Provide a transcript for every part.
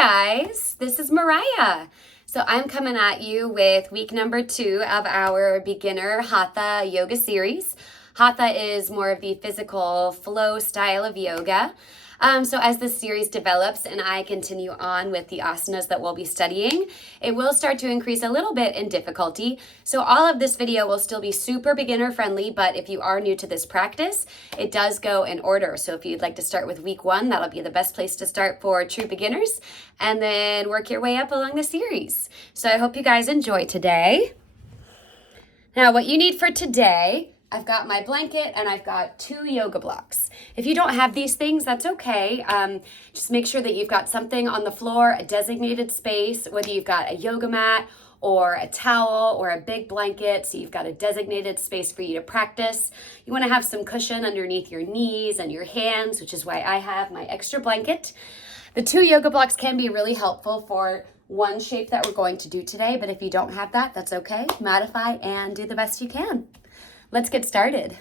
guys, this is Mariah. So I'm coming at you with week number 2 of our beginner Hatha yoga series. Hatha is more of the physical flow style of yoga. So as this series develops and I continue on with the asanas that we'll be studying, it will start to increase a little bit in difficulty. So all of this video will still be super beginner friendly, but if you are new to this practice, it does go in order. So if you'd like to start with week 1, that'll be the best place to start for true beginners, and then work your way up along the series. So I hope you guys enjoy today. Now what you need for today, I've got my blanket and I've got 2 yoga blocks. If you don't have these things, that's okay. Just make sure that you've got something on the floor, a designated space, whether you've got a yoga mat or a towel or a big blanket, so you've got a designated space for you to practice. You want to have some cushion underneath your knees and your hands, which is why I have my extra blanket. The 2 yoga blocks can be really helpful for one shape that we're going to do today, but if you don't have that, that's okay. Modify and do the best you can. Let's get started.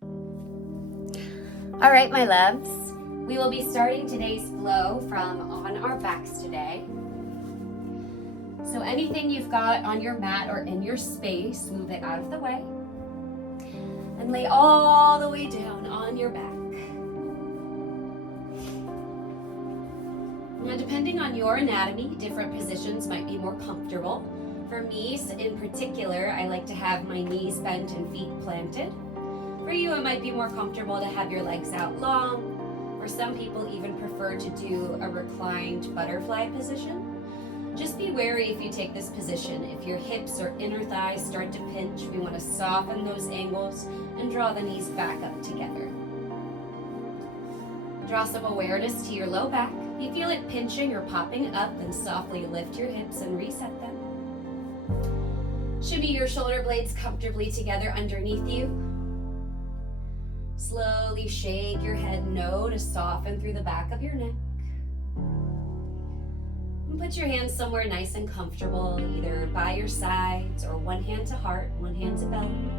All right, my loves, we will be starting today's flow from on our backs today. So anything you've got on your mat or in your space, move it out of the way and lay all the way down on your back. Now, depending on your anatomy, different positions might be more comfortable. For me, in particular, I like to have my knees bent and feet planted. For you, it might be more comfortable to have your legs out long, or some people even prefer to do a reclined butterfly position. Just be wary if you take this position. If your hips or inner thighs start to pinch, we want to soften those angles and draw the knees back up together. Draw some awareness to your low back. If you feel it pinching or popping up, then softly lift your hips and reset them. Shimmy your shoulder blades comfortably together underneath you. Slowly shake your head no to soften through the back of your neck. And put your hands somewhere nice and comfortable, either by your sides or one hand to heart, one hand to belly,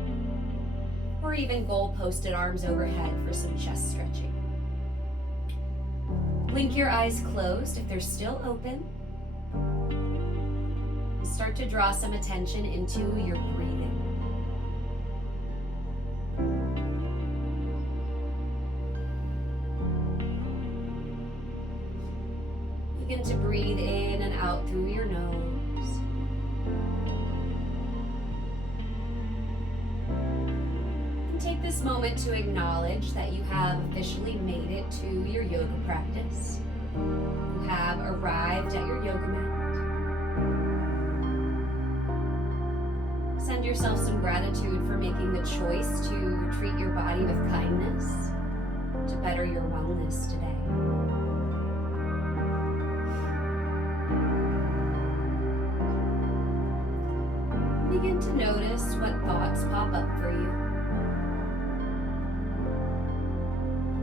or even goal-posted arms overhead for some chest stretching. Blink your eyes closed if they're still open. Start to draw some attention into your breathing. Begin to breathe in and out through your nose. And take this moment to acknowledge that you have officially made it to your yoga practice. You have arrived at your yoga mat. Send yourself some gratitude for making the choice to treat your body with kindness to better your wellness today. Begin to notice what thoughts pop up for you.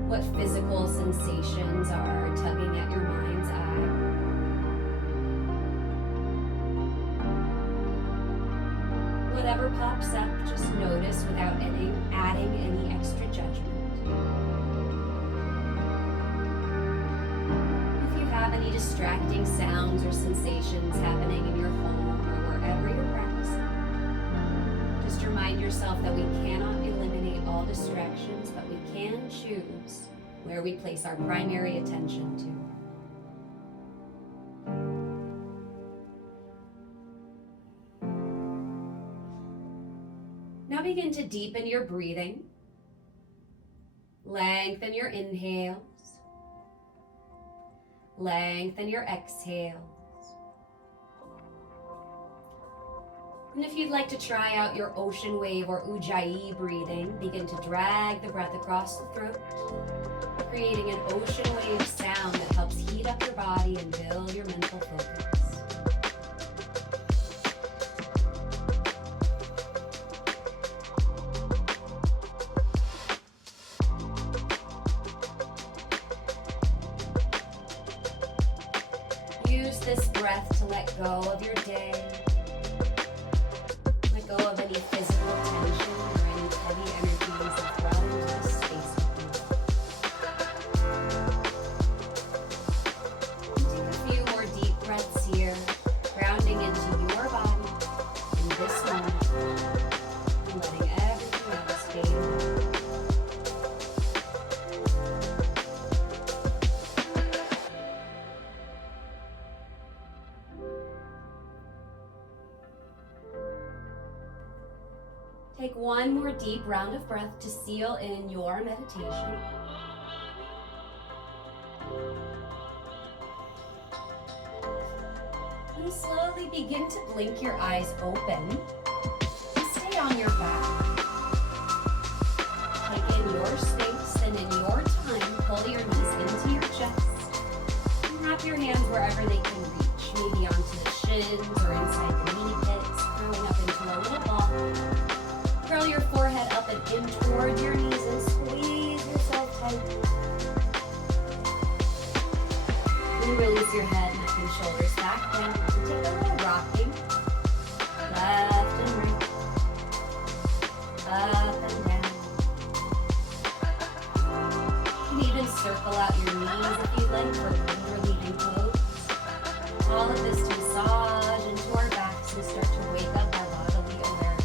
What physical sensations are tugging at your mind's eye. Whatever pops up, just notice without adding any extra judgment. If you have any distracting sounds or sensations happening in your home or wherever you're practicing, just remind yourself that we cannot eliminate all distractions, but we can choose where we place our primary attention to. Now begin to deepen your breathing. Lengthen your inhales. Lengthen your exhales. And if you'd like to try out your ocean wave or ujjayi breathing, begin to drag the breath across the throat, creating an ocean wave sound that helps heat up your body and build your mental focus. Use this breath to let go of your day. Let go of any physical tension or any heavy energies that flow into this space with you. Take one more deep round of breath to seal in your meditation. And slowly begin to blink your eyes open and stay on your back. Take in your space and in your time, pull your knees into your chest and wrap your hands wherever they can reach, maybe onto the shins or inside the knee pits, curling up into a little ball. Curl your forehead up and in toward your knees and squeeze yourself tight. And release your head, neck and shoulders back down. And take a little rocking, left and right, up and down. You can even circle out your knees if you'd like for a relieving pose. All of this to massage into our backs and start to wake up our bodily awareness.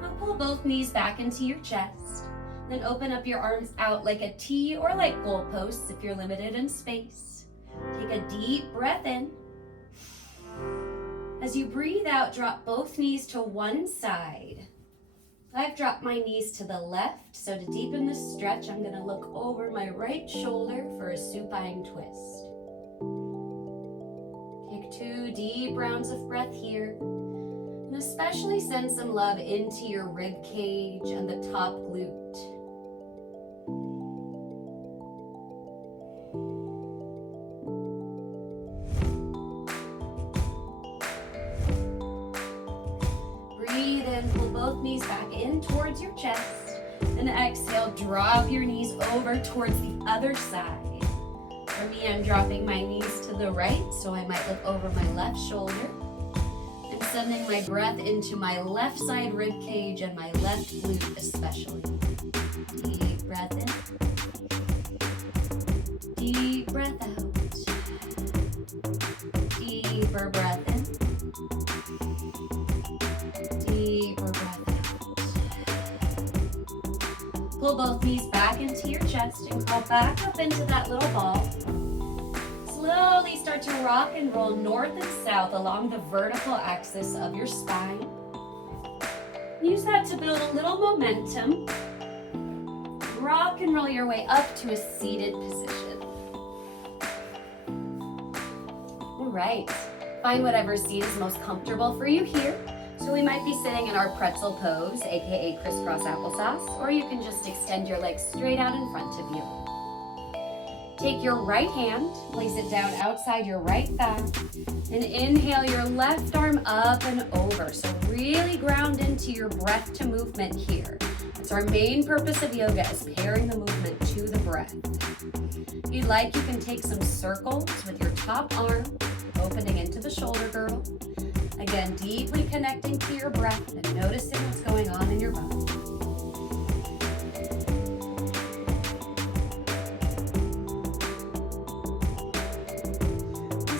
Now pull both knees back into your chest. Then open up your arms out like a T or like goalposts if you're limited in space. Take a deep breath in. As you breathe out, drop both knees to one side. I've dropped my knees to the left, so to deepen the stretch, I'm gonna look over my right shoulder for a supine twist. Take 2 deep rounds of breath here, and especially send some love into your rib cage and the top glute. Breathe in, pull both knees back in towards your chest, and exhale, drop your knees over towards the other side. For me, I'm dropping my knees to the right, so I might look over my left shoulder, and sending my breath into my left side rib cage and my left glute especially. Deep breath in, deep breath out, deeper breath in, deeper breath out. Pull both knees back into your chest and crawl back up into that little ball. Slowly start to rock and roll north and south along the vertical axis of your spine. Use that to build a little momentum. Rock and roll your way up to a seated position. All right, find whatever seat is most comfortable for you here. So we might be sitting in our pretzel pose, aka crisscross applesauce, or you can just extend your legs straight out in front of you. Take your right hand, place it down outside your right thigh, and inhale your left arm up and over. So really ground into your breath to movement here. That's our main purpose of yoga, is pairing the movement to the breath. If you'd like, you can take some circles with your top arm, opening into the shoulder girdle. Again, deeply connecting to your breath and noticing what's going on in your body.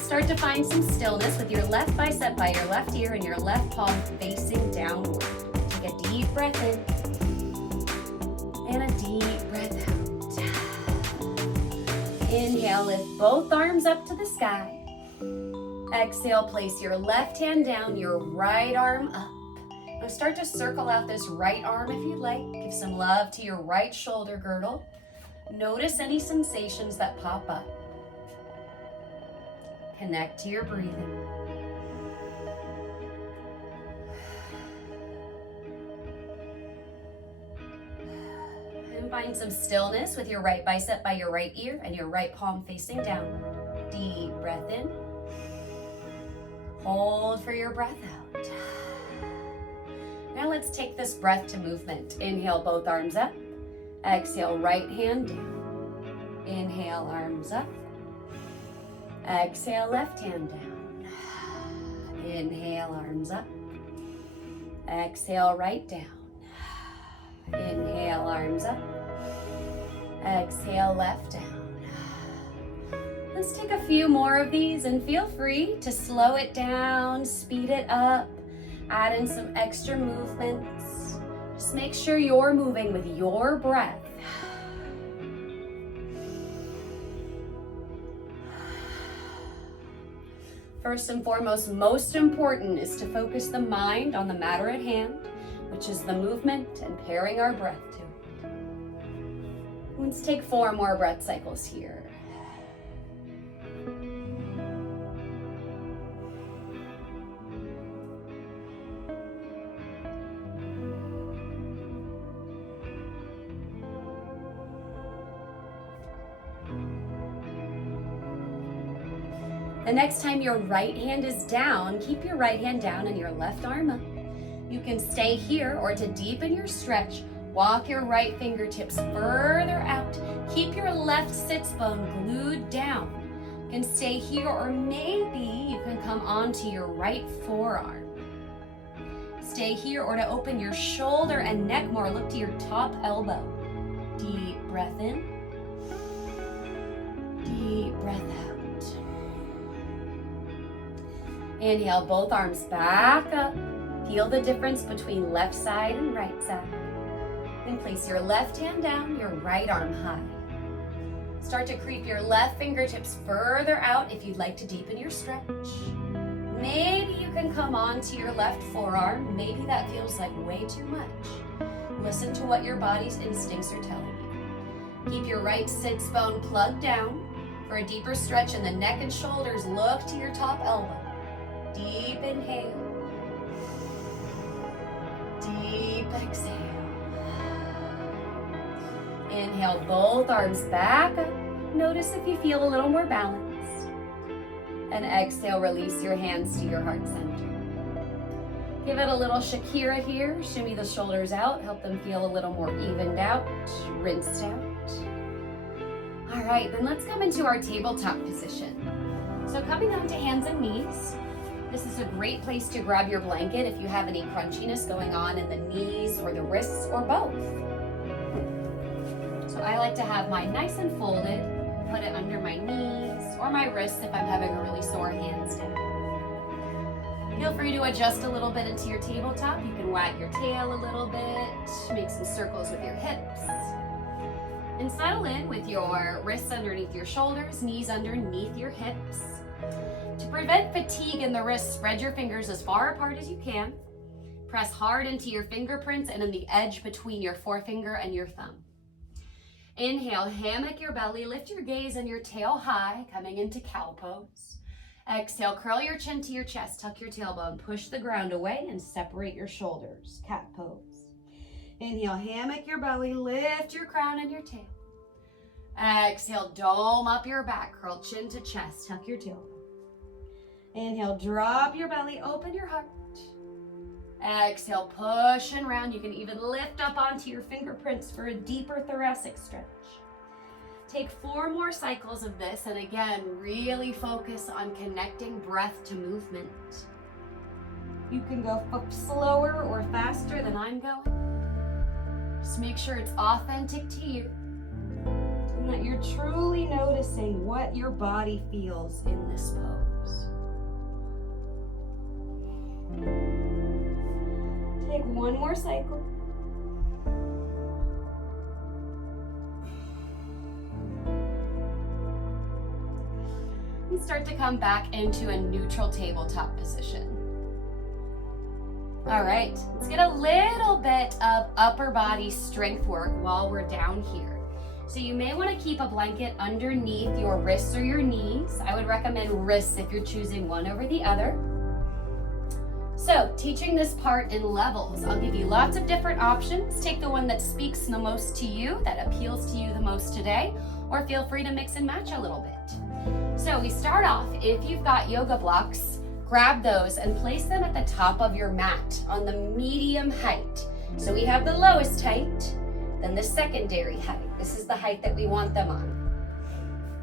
Start to find some stillness with your left bicep by your left ear and your left palm facing downward. Take a deep breath in and a deep breath out. Inhale, lift both arms up to the sky. Exhale, place your left hand down, your right arm up. Now start to circle out this right arm if you'd like. Give some love to your right shoulder girdle. Notice any sensations that pop up. Connect to your breathing. And find some stillness with your right bicep by your right ear and your right palm facing downward. Deep breath in. Hold for your breath out. Now let's take this breath to movement. Inhale, both arms up. Exhale, right hand down. Inhale, arms up. Exhale, left hand down. Inhale, arms up. Exhale, right down. Inhale, arms up. Exhale, left down. Let's take a few more of these and feel free to slow it down, speed it up, add in some extra movements. Just make sure you're moving with your breath. First and foremost, most important is to focus the mind on the matter at hand, which is the movement and pairing our breath to it. Let's take 4 more breath cycles here. The next time your right hand is down, keep your right hand down and your left arm up. You can stay here, or to deepen your stretch, walk your right fingertips further out. Keep your left sits bone glued down. You can stay here, or maybe you can come onto your right forearm. Stay here, or to open your shoulder and neck more, look to your top elbow. Deep breath in. Deep breath out. Inhale, both arms back up. Feel the difference between left side and right side. Then place your left hand down, your right arm high. Start to creep your left fingertips further out if you'd like to deepen your stretch. Maybe you can come onto your left forearm. Maybe that feels like way too much. Listen to what your body's instincts are telling you. Keep your right sits bone plugged down. For a deeper stretch in the neck and shoulders, look to your top elbow. Deep inhale. Deep exhale. Inhale, both arms back up. Notice if you feel a little more balanced. And exhale, release your hands to your heart center. Give it a little Shakira here. Shimmy the shoulders out. Help them feel a little more evened out, rinsed out. All right, then let's come into our tabletop position. So coming onto hands and knees. This is a great place to grab your blanket if you have any crunchiness going on in the knees or the wrists or both. So I like to have mine nice and folded, put it under my knees or my wrists if I'm having a really sore hands day. Feel free to adjust a little bit into your tabletop. You can wag your tail a little bit, make some circles with your hips. And settle in with your wrists underneath your shoulders, knees underneath your hips. To prevent fatigue in the wrists, spread your fingers as far apart as you can. Press hard into your fingerprints and in the edge between your forefinger and your thumb. Inhale, hammock your belly, lift your gaze and your tail high, coming into cow pose. Exhale, curl your chin to your chest, tuck your tailbone, push the ground away and separate your shoulders, cat pose. Inhale, hammock your belly, lift your crown and your tail. Exhale, dome up your back, curl chin to chest, tuck your tailbone. Inhale, drop your belly, open your heart. Exhale, push and round. You can even lift up onto your fingerprints for a deeper thoracic stretch. Take 4 more cycles of this, and again, really focus on connecting breath to movement. You can go slower or faster than I'm going. Just make sure it's authentic to you, and that you're truly noticing what your body feels in this pose. Take 1 more cycle. And start to come back into a neutral tabletop position. All right, let's get a little bit of upper body strength work while we're down here. So you may want to keep a blanket underneath your wrists or your knees. I would recommend wrists if you're choosing one over the other. So, teaching this part in levels, I'll give you lots of different options. Take the one that speaks the most to you, that appeals to you the most today, or feel free to mix and match a little bit. So we start off, if you've got yoga blocks, grab those and place them at the top of your mat on the medium height. So we have the lowest height, then the secondary height. This is the height that we want them on.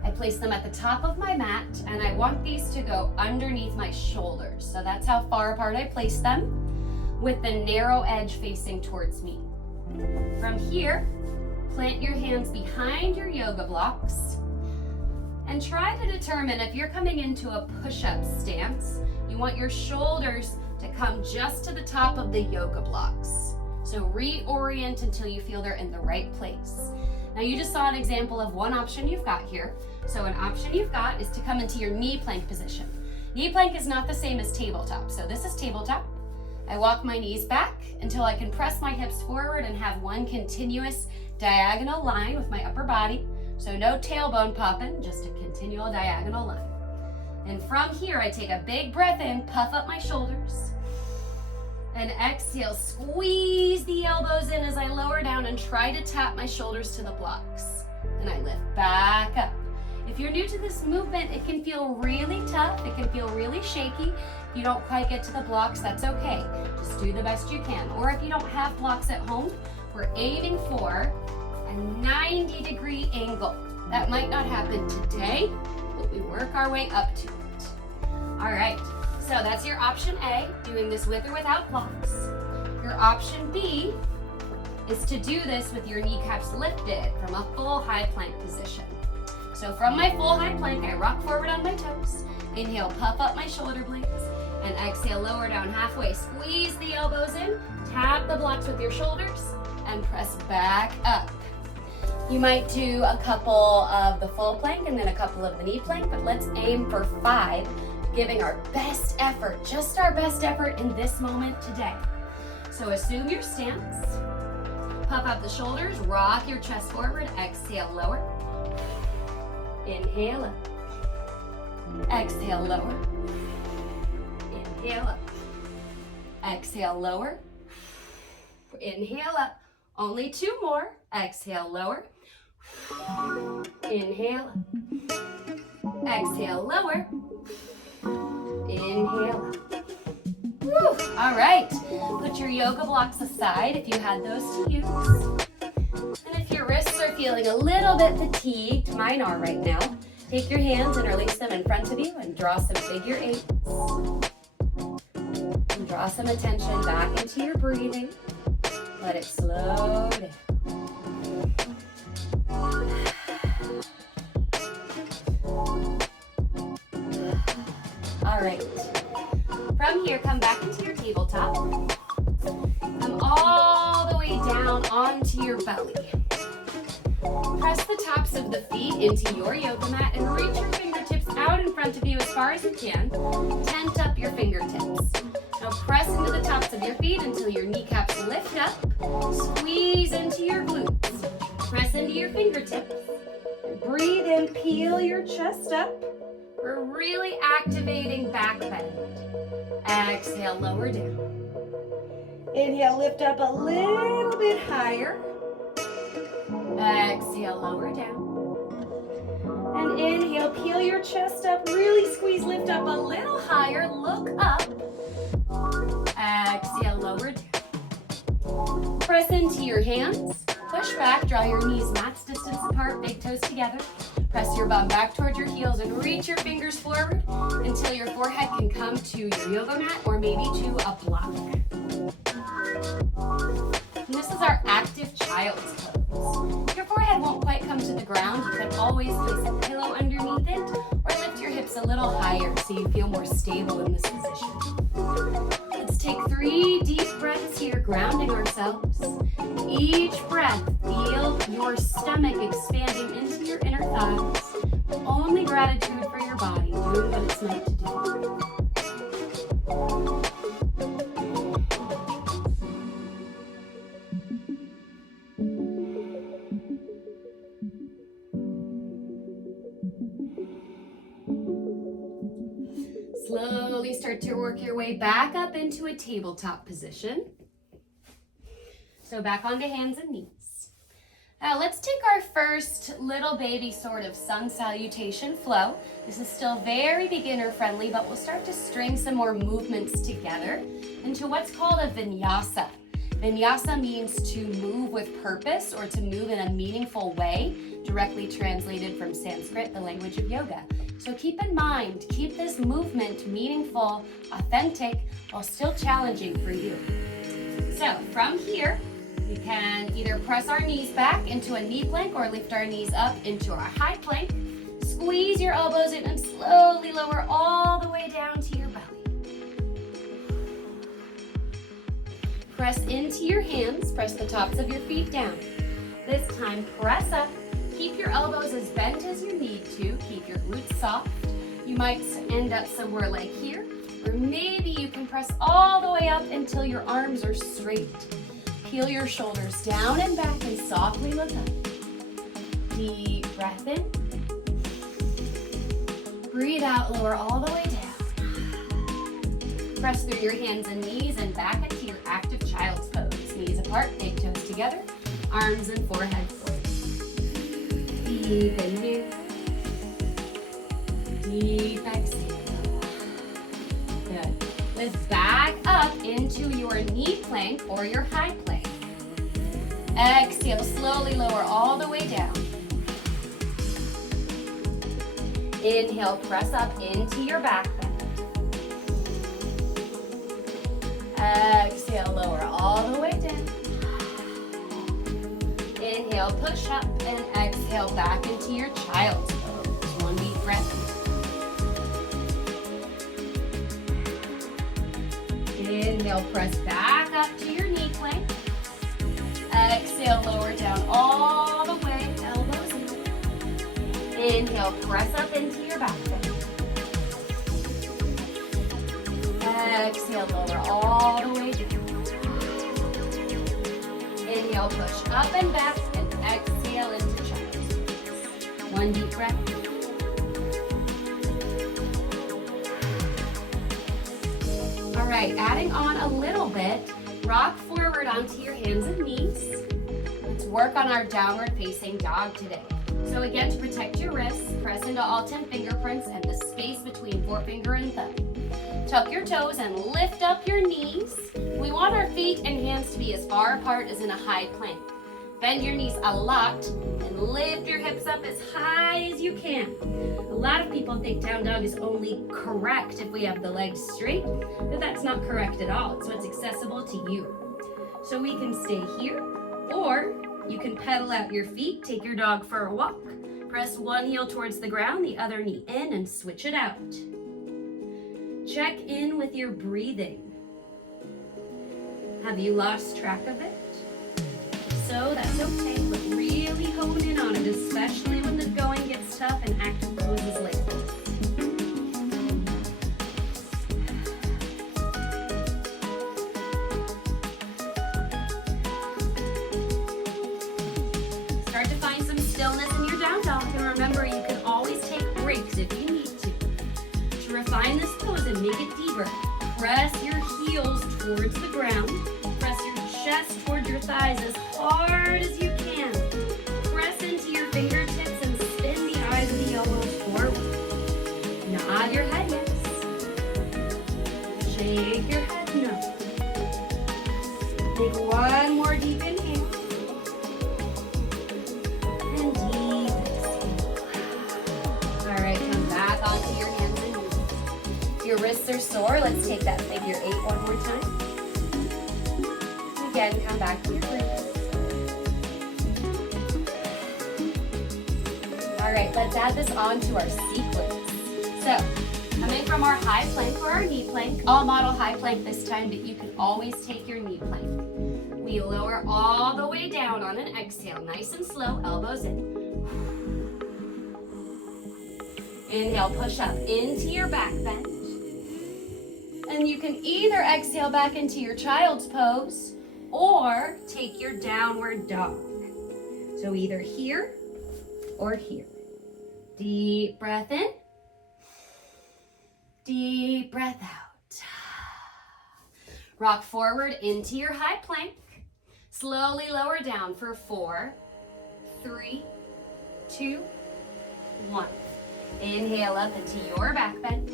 I place them at the top of my mat, and I want these to go underneath my shoulders. So that's how far apart I place them, with the narrow edge facing towards me. From here, plant your hands behind your yoga blocks, and try to determine if you're coming into a push-up stance, you want your shoulders to come just to the top of the yoga blocks. So reorient until you feel they're in the right place. Now you just saw an example of one option you've got here. So an option you've got is to come into your knee plank position. Knee plank is not the same as tabletop. So this is tabletop. I walk my knees back until I can press my hips forward and have one continuous diagonal line with my upper body. So no tailbone popping, just a continual diagonal line. And from here, I take a big breath in, puff up my shoulders, and exhale, squeeze the elbows in as I lower down and try to tap my shoulders to the blocks. And I lift back up. If you're new to this movement, it can feel really tough. It can feel really shaky. If you don't quite get to the blocks, that's okay. Just do the best you can. Or if you don't have blocks at home, we're aiming for a 90-degree angle. That might not happen today, but we work our way up to it. All right, so that's your option A, doing this with or without blocks. Your option B is to do this with your kneecaps lifted from a full high plank position. So from my full high plank, I rock forward on my toes, inhale, puff up my shoulder blades, and exhale, lower down halfway. Squeeze the elbows in, tap the blocks with your shoulders, and press back up. You might do a couple of the full plank and then a couple of the knee plank, but let's aim for 5, giving our best effort, just our best effort in this moment today. So assume your stance, puff up the shoulders, rock your chest forward, exhale, lower. Inhale up. Exhale, lower. Inhale up. Exhale, lower. Inhale up. Only 2 more. Exhale, lower. Inhale up. Exhale, lower. Inhale up. Woo. All right. Put your yoga blocks aside if you had those to use. And if your wrists are feeling a little bit fatigued, mine are right now, take your hands and release them in front of you and draw some figure 8s. And draw some attention back into your breathing. Let it slow down. All right. From here, come back into your tabletop. Come all the way down onto your belly. Press the tops of the feet into your yoga mat and reach your fingertips out in front of you as far as you can. Tent up your fingertips. Now press into the tops of your feet until your kneecaps lift up. Squeeze into your glutes. Press into your fingertips. Breathe in, peel your chest up. We're really activating back bend. Exhale, lower down. Inhale, lift up a little bit higher. Exhale, lower down. And inhale, peel your chest up, really squeeze, lift up a little higher, look up. Exhale, lower down. Press into your hands, push back, draw your knees max distance apart, big toes together. Press your bum back towards your heels and reach your fingers forward until your forehead can come to your yoga mat or maybe to a block. And this is our active child's pose. Your forehead won't quite come to the ground. You can always place a pillow underneath it or lift your hips a little higher so you feel more stable in this position. Let's take 3 deep breaths here, grounding ourselves. Each breath, feel your stomach expanding into your inner thighs. Only gratitude for your body doing what it's meant to do. Slowly start to work your way back up into a tabletop position. So back onto hands and knees. Now let's take our first little baby sort of sun salutation flow. This is still very beginner friendly, but we'll start to string some more movements together into what's called a vinyasa. Vinyasa means to move with purpose or to move in a meaningful way, directly translated from Sanskrit, the language of yoga. So keep in mind, keep this movement meaningful, authentic, while still challenging for you. So from here, we can either press our knees back into a knee plank or lift our knees up into our high plank. Squeeze your elbows in and slowly lower all the way down to your belly. Press into your hands, press the tops of your feet down. This time, press up. Keep your elbows as bent as you need to. Keep your glutes soft. You You might end up somewhere like here, or maybe you can press all the way up until your arms are straight. Peel your shoulders down and back and softly look up. Deep breath in. Breathe out, lower all the way down. Press through your hands and knees and back into your active child's pose. Knees apart, big toes together, arms and forehead forward. Deep inhale. Deep exhale. Good. Lift back up into your knee plank or your high plank. Exhale, slowly lower all the way down. Inhale, press up into your back bend. Exhale, lower all the way down. Inhale, push up, and exhale back into your child's pose. One deep breath. Inhale, press back up to your knee plank. Exhale, lower down all the way, elbows in. Inhale, press up into your back bend. Exhale, lower all the way down. Inhale, push up and back, and exhale into child's pose. One deep breath. All right, adding on a little bit, rock forward onto your hands and knees. Let's work on our downward facing dog today. So again, to protect your wrists, press into all 10 fingerprints and the space between forefinger and thumb. Tuck your toes and lift up your knees. We want our feet and hands to be as far apart as in a high plank. Bend your knees a lot and lift your hips up as high as you can. A lot of people think down dog is only correct if we have the legs straight, but that's not correct at all. It's what's accessible to you. So we can stay here, or you can pedal out your feet, take your dog for a walk. Press one heel towards the ground, the other knee in, and switch it out. Check in with your breathing. Have you lost track of it? If so, that's okay, but really hone in on it, especially when the going gets tough and active poses like this. Start to find some stillness in your down dog, and remember, you can always take breaks if you need to. To refine this pose and make it deeper, press your heels towards the ground. Press your chest towards your thighs as hard as you can. Press into your fingertips and spin the eyes and the elbows forward. Nod your head yes. Shake your head no. Take one more deep inhale. And deep exhale. All right, come back onto your hands and knees. If your wrists are sore, let's take that figure 8 one more time. Again, come back to your breath. All right, let's add this on to our sequence. So, coming from our high plank or our knee plank, I'll model high plank this time, but you can always take your knee plank. We lower all the way down on an exhale, nice and slow, elbows in. Inhale, push up into your back bend. And you can either exhale back into your child's pose, or take your downward dog. So either here or here. Deep breath in. Deep breath out. Rock forward into your high plank. Slowly lower down for 4, 3, 2, 1. Inhale up into your back bend.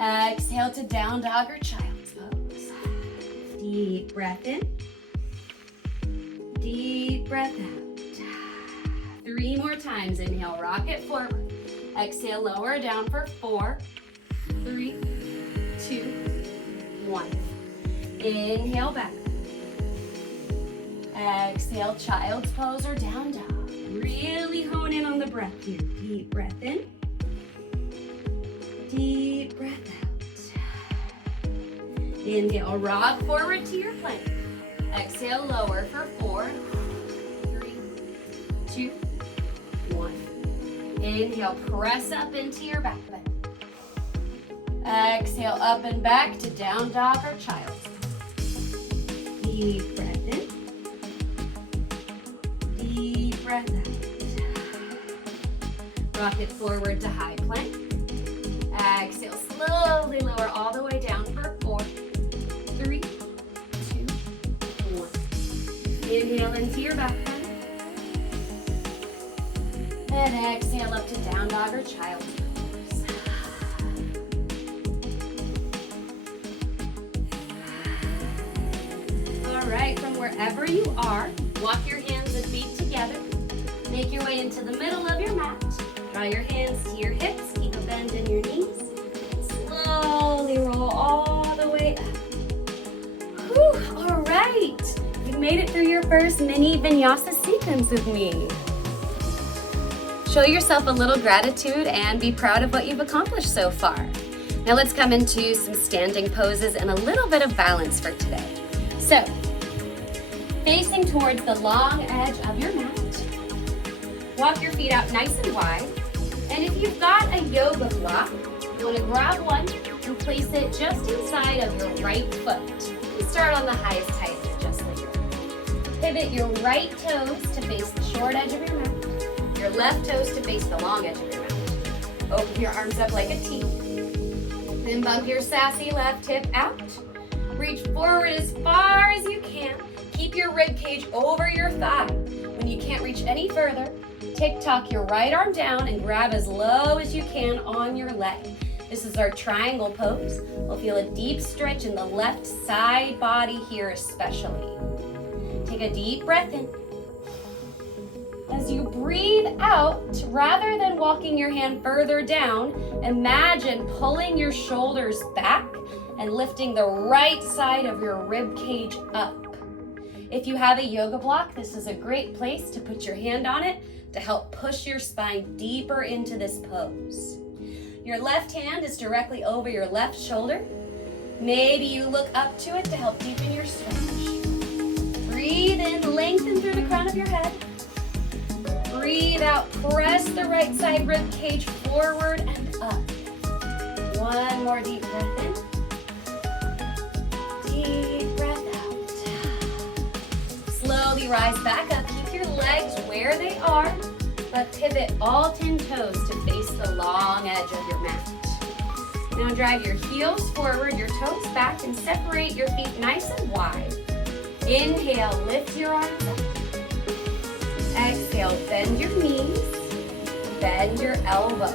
Exhale to down dog or child's pose. Deep breath in. Deep breath out. 3 more times. Inhale, rock it forward. Exhale, lower down for 4, 3, 2, 1. Inhale back. Exhale, child's pose or down dog. Really hone in on the breath here. Deep breath in. Deep breath out. Inhale, rock forward to your plank. Exhale, lower for 4, 3, 2, 1. Inhale, press up into your back bend. Exhale, up and back to down dog or child. Deep breath in. Deep breath out. Rock it forward to high plank. Exhale, slowly lower all the way down for 4, 3, 2, 1. Inhale into your back bend. And exhale up to down dog or child. All right, from wherever you are, walk your hands and feet together. Make your way into the middle of your mat. Draw your hands to your hips. Keep a bend in your knees. Slowly roll all the way up. Whew, all right. You made it through your first mini vinyasa sequence with me. Show yourself a little gratitude and be proud of what you've accomplished so far. Now let's come into some standing poses and a little bit of balance for today. So, facing towards the long edge of your mat. Walk your feet out nice and wide. And if you've got a yoga block, you want to grab one and place it just inside of your right foot. You start on the highest height, just like that. Pivot your right toes to face the short edge of your mat. Your left toes to face the long edge of your mat. Open your arms up like a T. Then bump your sassy left hip out. Reach forward as far as you can. Keep your rib cage over your thigh. When you can't reach any further, tick-tock your right arm down and grab as low as you can on your leg. This is our triangle pose. We'll feel a deep stretch in the left side body here especially. Take a deep breath in. As you breathe out, rather than walking your hand further down, imagine pulling your shoulders back and lifting the right side of your rib cage up. If you have a yoga block, this is a great place to put your hand on it to help push your spine deeper into this pose. Your left hand is directly over your left shoulder. Maybe you look up to it to help deepen your stretch. Breathe in, lengthen through the crown of your head. Breathe out, press the right side rib cage forward and up. One more deep breath in. Deep breath out. Slowly rise back up. Keep your legs where they are, but pivot all 10 toes to face the long edge of your mat. Now drive your heels forward, your toes back, and separate your feet nice and wide. Inhale, lift your arms up. Exhale, bend your knees, bend your elbows.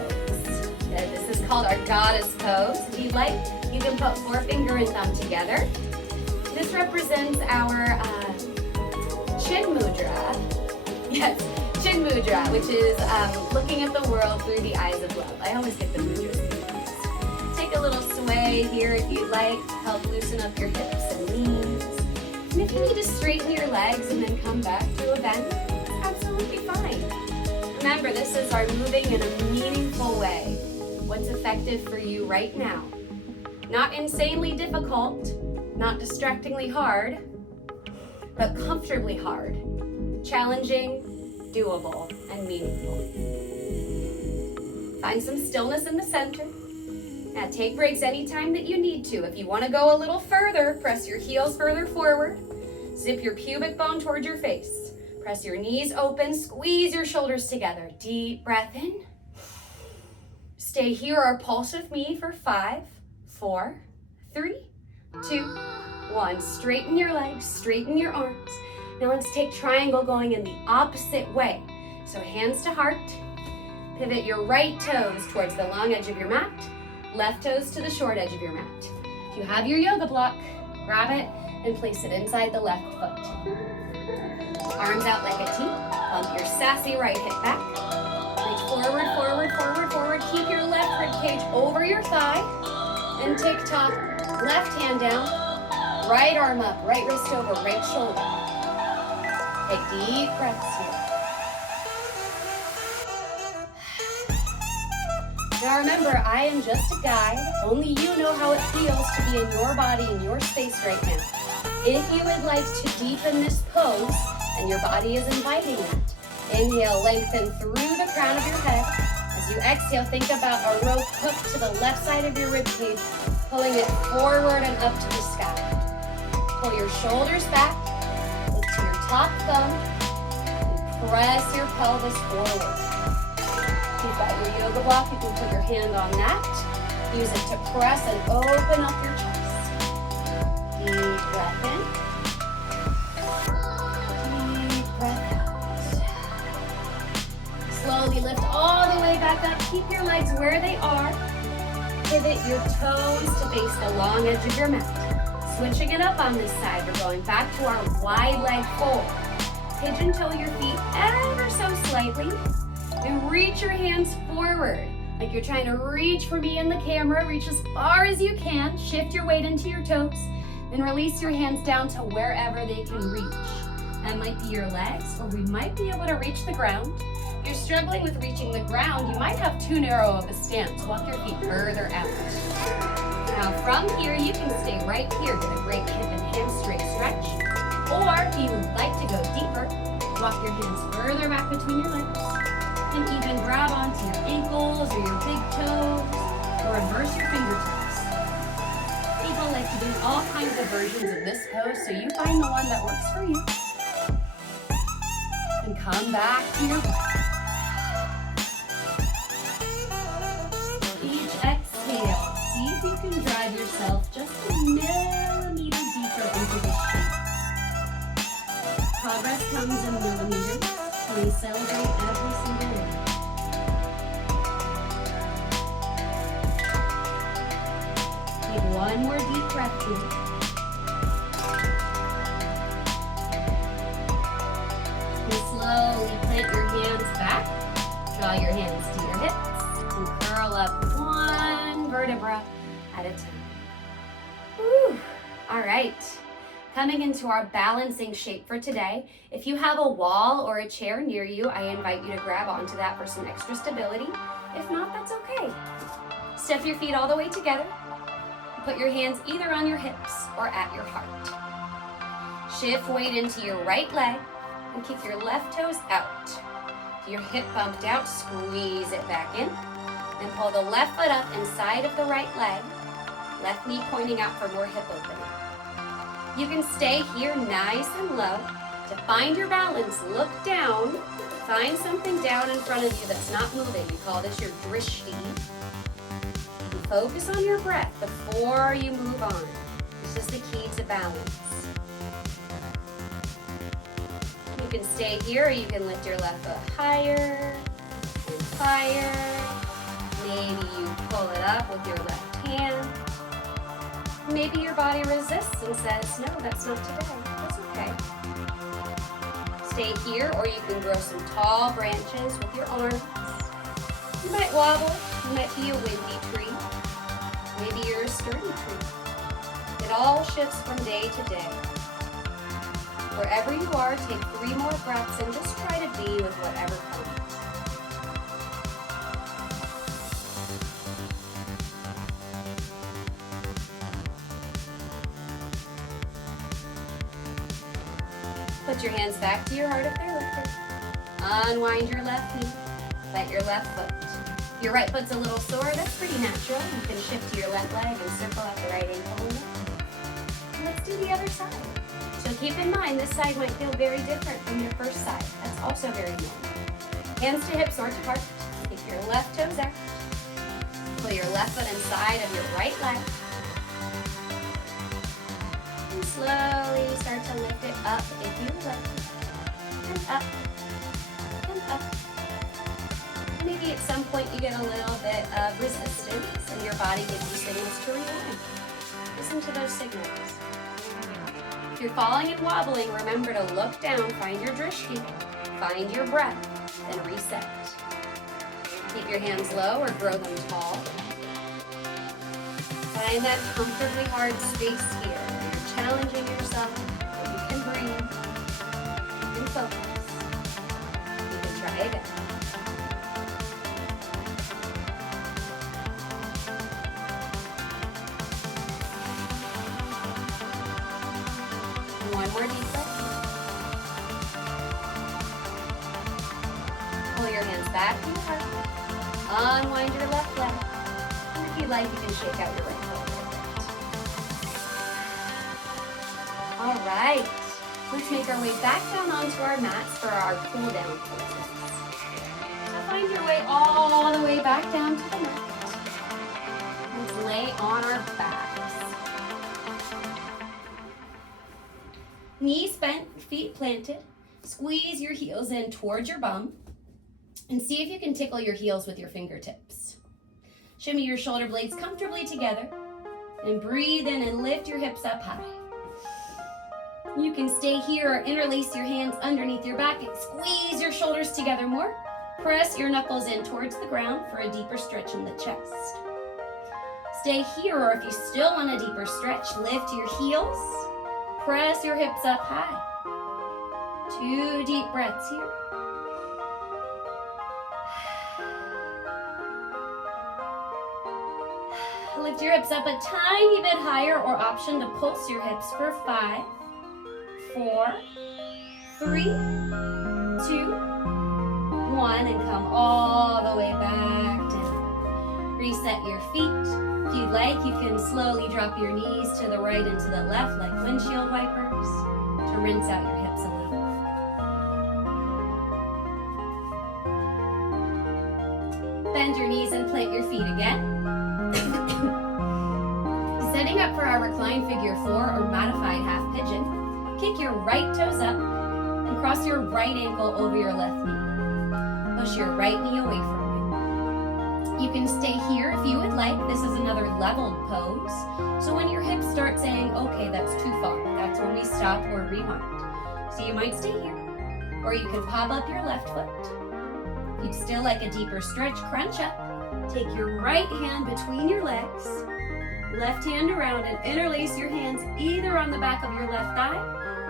This is called our goddess pose. If you'd like, you can put forefinger and thumb together. This represents our chin mudra. Yes, chin mudra, which is looking at the world through the eyes of love. I always get the mudras confused. Take a little sway here if you'd like, help loosen up your hips and knees. And if you need to straighten your legs and then come back to a bend, absolutely fine. Remember, this is our moving in a meaningful way. What's effective for you right now. Not insanely difficult, not distractingly hard, but comfortably hard. Challenging, doable, and meaningful. Find some stillness in the center. Now take breaks anytime that you need to. If you want to go a little further, press your heels further forward. Zip your pubic bone towards your face. Press your knees open, squeeze your shoulders together. Deep breath in. Stay here or pulse with me for 5, 4, 3, 2, 1. Straighten your legs, straighten your arms. Now let's take triangle going in the opposite way. So hands to heart. Pivot your right toes towards the long edge of your mat. Left toes to the short edge of your mat. If you have your yoga block, grab it and place it inside the left foot. Arms out like a T. Bump your sassy right hip back. Reach forward, forward, forward, forward. Keep your left rib cage over your thigh. And tick-tock, left hand down. Right arm up, right wrist over, right shoulder. Take deep breaths here. Now remember, I am just a guide. Only you know how it feels to be in your body, in your space right now. If you would like to deepen this pose, and your body is inviting that, inhale, lengthen through the crown of your head. As you exhale, think about a rope hooked to the left side of your rib cage, pulling it forward and up to the sky. Pull your shoulders back, lift to your top thumb, and press your pelvis forward. If you've got your yoga block, you can put your hand on that. Use it to press and open up your chest. Deep breath in. Deep breath out. Slowly lift all the way back up. Keep your legs where they are. Pivot your toes to face the long edge of your mat. Switching it up on this side. We're going back to our wide leg fold. Pigeon toe your feet ever so slightly. And reach your hands forward. Like you're trying to reach for me in the camera. Reach as far as you can. Shift your weight into your toes. Then release your hands down to wherever they can reach. That might be your legs, or we might be able to reach the ground. If you're struggling with reaching the ground, you might have too narrow of a stance. Walk your feet further out. Now from here, you can stay right here. Get a great hip and hamstring stretch. Or if you would like to go deeper, walk your hands further back between your legs. And even grab onto your ankles or your big toes, or reverse your fingertips. People like to do all kinds of versions of this pose, so you find the one that works for you. And come back to your breath. Each exhale, see if you can drive yourself just a millimeter deeper into this shape. Progress comes in millimeters. We celebrate every single day. Take one more deep breath here. And slowly plant your hands back. Draw your hands to your hips. And curl up one vertebra at a time. Whew. All right. Coming into our balancing shape for today, if you have a wall or a chair near you, I invite you to grab onto that for some extra stability. If not, that's okay. Step your feet all the way together. Put your hands either on your hips or at your heart. Shift weight into your right leg and kick your left toes out. If your hip bumped out, squeeze it back in. And pull the left foot up inside of the right leg. Left knee pointing out for more hip opening. You can stay here nice and low. To find your balance, look down. Find something down in front of you that's not moving. We call this your drishti. And focus on your breath before you move on. This is the key to balance. You can stay here, or you can lift your left foot higher and higher. Maybe you pull it up with your left hand. Maybe your body resists and says, no, that's not today. That's okay. Stay here, or you can grow some tall branches with your arms. You might wobble. You might be a windy tree. Maybe you're a sturdy tree. It all shifts from day to day. Wherever you are, take 3 more breaths and just try to be with whatever comes. Put your hands back to your heart if they're lifted. Unwind your left knee. Plant your left foot. If your right foot's a little sore, that's pretty natural. You can shift to your left leg and circle out the right ankle. And let's do the other side. So keep in mind, this side might feel very different from your first side. That's also very normal. Hands to hips or to heart. Kick your left toes out. Pull your left foot inside of your right leg. And slowly start to lift it up if you like. And up. And up. Maybe at some point you get a little bit of resistance and your body gives you signals to rewind. Listen to those signals. If you're falling and wobbling, remember to look down, find your drishti, find your breath, then reset. Keep your hands low or grow them tall. Find that comfortably hard space here where you're challenging yourself, where you can breathe and focus. You can try again. One more deep breath. Pull your hands back to your heart. Unwind your left leg. And if you like, you can shake out your right foot. All right. Let's make our way back down onto our mats for our cool down poses. So find your way all the way back down to the mat. Let's lay on our backs. Knees bent, feet planted. Squeeze your heels in towards your bum. And see if you can tickle your heels with your fingertips. Shimmy your shoulder blades comfortably together. And breathe in and lift your hips up high. You can stay here or interlace your hands underneath your back and squeeze your shoulders together more. Press your knuckles in towards the ground for a deeper stretch in the chest. Stay here, or if you still want a deeper stretch, lift your heels. Press your hips up high. 2 deep breaths here. Lift your hips up a tiny bit higher, or option to pulse your hips for 5, 4, 3, 2, 1, and come all the way back down. Reset your feet. If you'd like, you can slowly drop your knees to the right and to the left like windshield wipers to rinse out your hips a little. Bend your knees and plant your feet again. Setting up for our reclined figure 4 or modified half pigeon, kick your right toes up and cross your right ankle over your left knee. Push your right knee away from you. You can stay here if you would like. This is another leveled pose. So when your hips start saying, okay, that's too far, that's when we stop or rewind. So you might stay here, or you can pop up your left foot. If you'd still like a deeper stretch, crunch up. Take your right hand between your legs, left hand around, and interlace your hands either on the back of your left thigh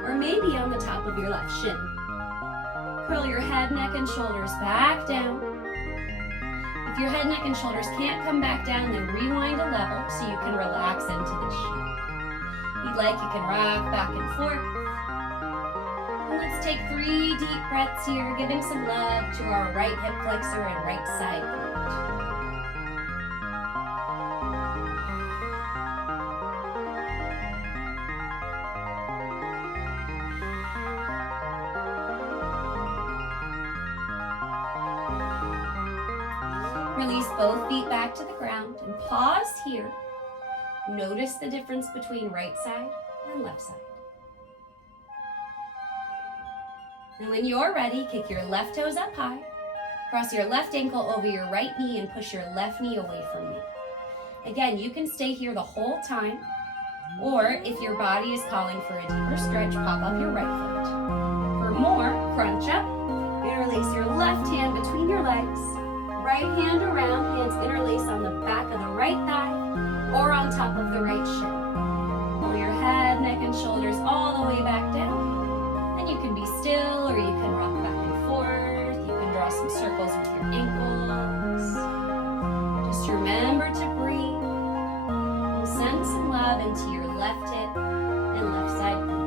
or maybe on the top of your left shin. Curl your head, neck, and shoulders back down. If your head, neck, and shoulders can't come back down, then rewind a level so you can relax into the shape. If you'd like, you can rock back and forth. And let's take 3 deep breaths here, giving some love to our right hip flexor and right side glute. Release both feet back to the ground and pause here. Notice the difference between right side and left side. And when you're ready, kick your left toes up high. Cross your left ankle over your right knee and push your left knee away from you. Again, you can stay here the whole time, or if your body is calling for a deeper stretch, pop up your right foot. For more, crunch up, interlace your left hand between your legs. Right hand around, hands interlace on the back of the right thigh or on top of the right shin. Pull your head, neck, and shoulders all the way back down. And you can be still, or you can rock back and forth. You can draw some circles with your ankles. Just remember to breathe and send some love into your left hip and left side glute.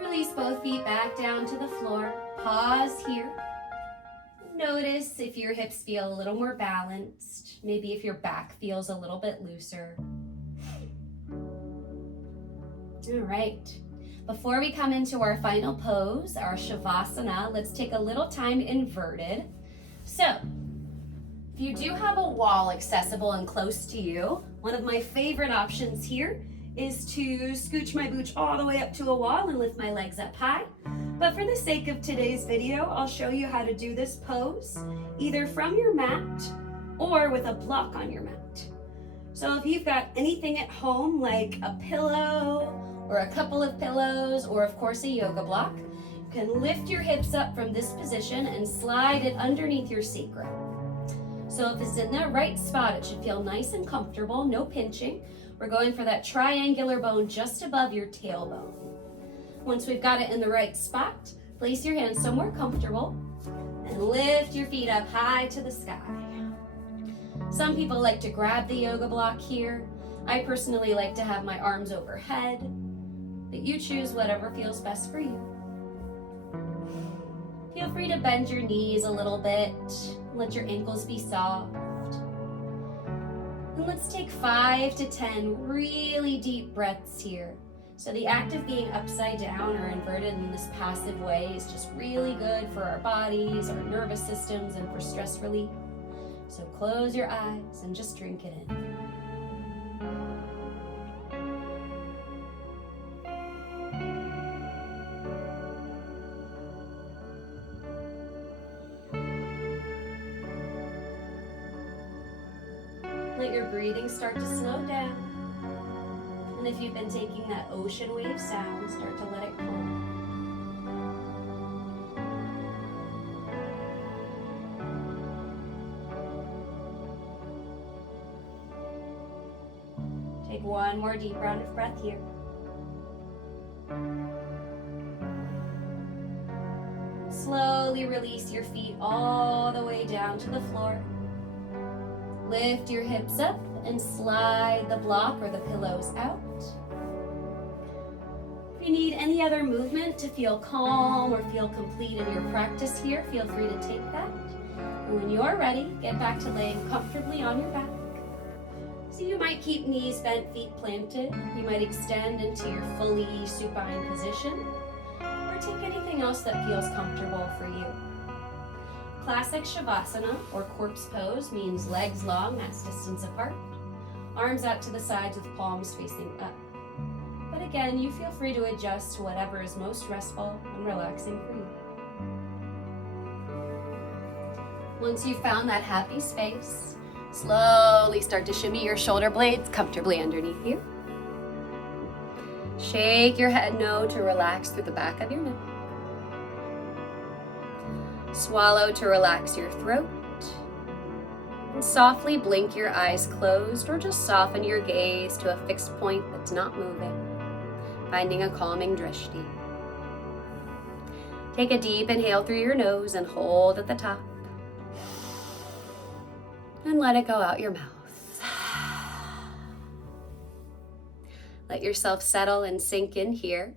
Release both feet back down to the floor. Pause here. Notice if your hips feel a little more balanced. Maybe if your back feels a little bit looser. All right. Before we come into our final pose, our Shavasana, let's take a little time inverted. So, if you do have a wall accessible and close to you, one of my favorite options here is to scooch my booch all the way up to a wall and lift my legs up high. But for the sake of today's video, I'll show you how to do this pose either from your mat or with a block on your mat. So if you've got anything at home like a pillow or a couple of pillows or of course a yoga block, you can lift your hips up from this position and slide it underneath your sacrum. So if it's in the right spot, it should feel nice and comfortable, no pinching. We're going for that triangular bone just above your tailbone. Once we've got it in the right spot, place your hands somewhere comfortable And lift your feet up high to the sky. Some people like to grab the yoga block here. I personally like to have my arms overhead, but you choose whatever feels best for you. Feel free to bend your knees a little bit. Let your ankles be soft. And let's take 5 to 10 really deep breaths here. So the act of being upside down or inverted in this passive way is just really good for our bodies, our nervous systems, and for stress relief. So close your eyes and just drink it in. Let your breathing start to slow down. And if you've been taking that ocean wave sound, start to let it calm. Take one more deep round of breath here. Slowly release your feet all the way down to the floor. Lift your hips up and slide the block or the pillows out. If you need any other movement to feel calm or feel complete in your practice here, feel free to take that. And when you're ready, get back to laying comfortably on your back. So you might keep knees bent, feet planted. You might extend into your fully supine position, or take anything else that feels comfortable for you. Classic Shavasana, or corpse pose, means legs long, ass distance apart, arms out to the sides with palms facing up. But again, you feel free to adjust to whatever is most restful and relaxing for you. Once you've found that happy space, slowly start to shimmy your shoulder blades comfortably underneath you. Shake your head no to relax through the back of your neck. Swallow to relax your throat. And softly blink your eyes closed or just soften your gaze to a fixed point that's not moving, finding a calming drishti. Take a deep inhale through your nose and hold at the top. And let it go out your mouth. Let yourself settle and sink in here.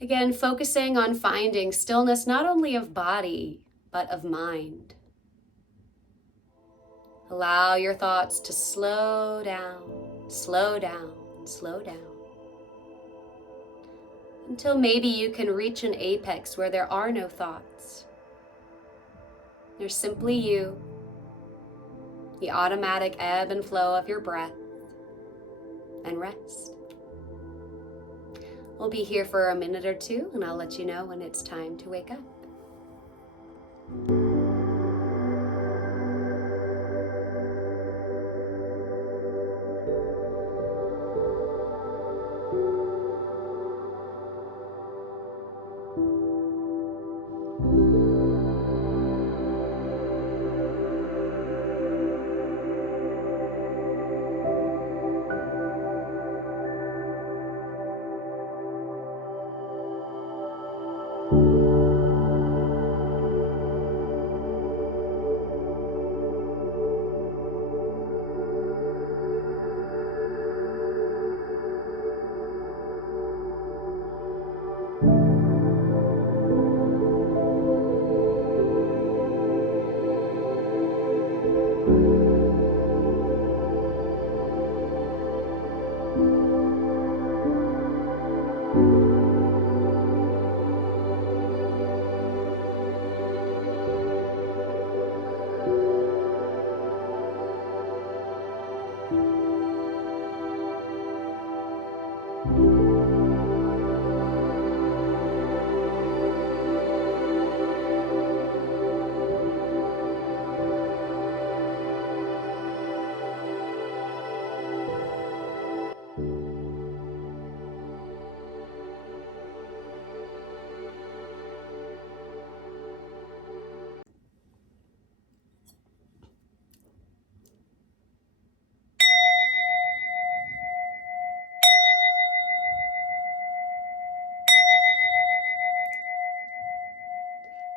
Again, focusing on finding stillness not only of body, but of mind. Allow your thoughts to slow down, slow down, slow down. Until maybe you can reach an apex where there are no thoughts. There's simply you, the automatic ebb and flow of your breath, and rest. We'll be here for a minute or two, and I'll let you know when it's time to wake up.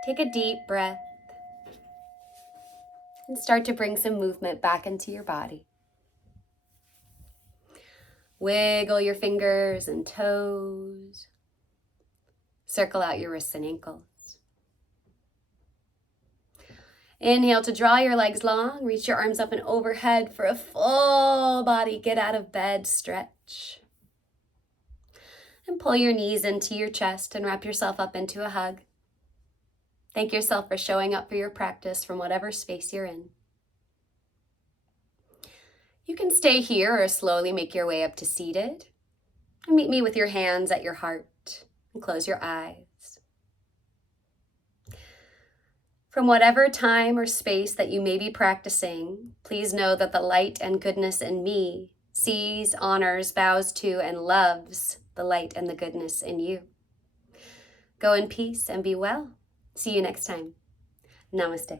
Take a deep breath and start to bring some movement back into your body. Wiggle your fingers and toes. Circle out your wrists and ankles. Inhale to draw your legs long. Reach your arms up and overhead for a full body get out of bed stretch. And pull your knees into your chest and wrap yourself up into a hug. Thank yourself for showing up for your practice from whatever space you're in. You can stay here or slowly make your way up to seated. Meet me with your hands at your heart and close your eyes. From whatever time or space that you may be practicing, please know that the light and goodness in me sees, honors, bows to, and loves the light and the goodness in you. Go in peace and be well. See you next time. Namaste.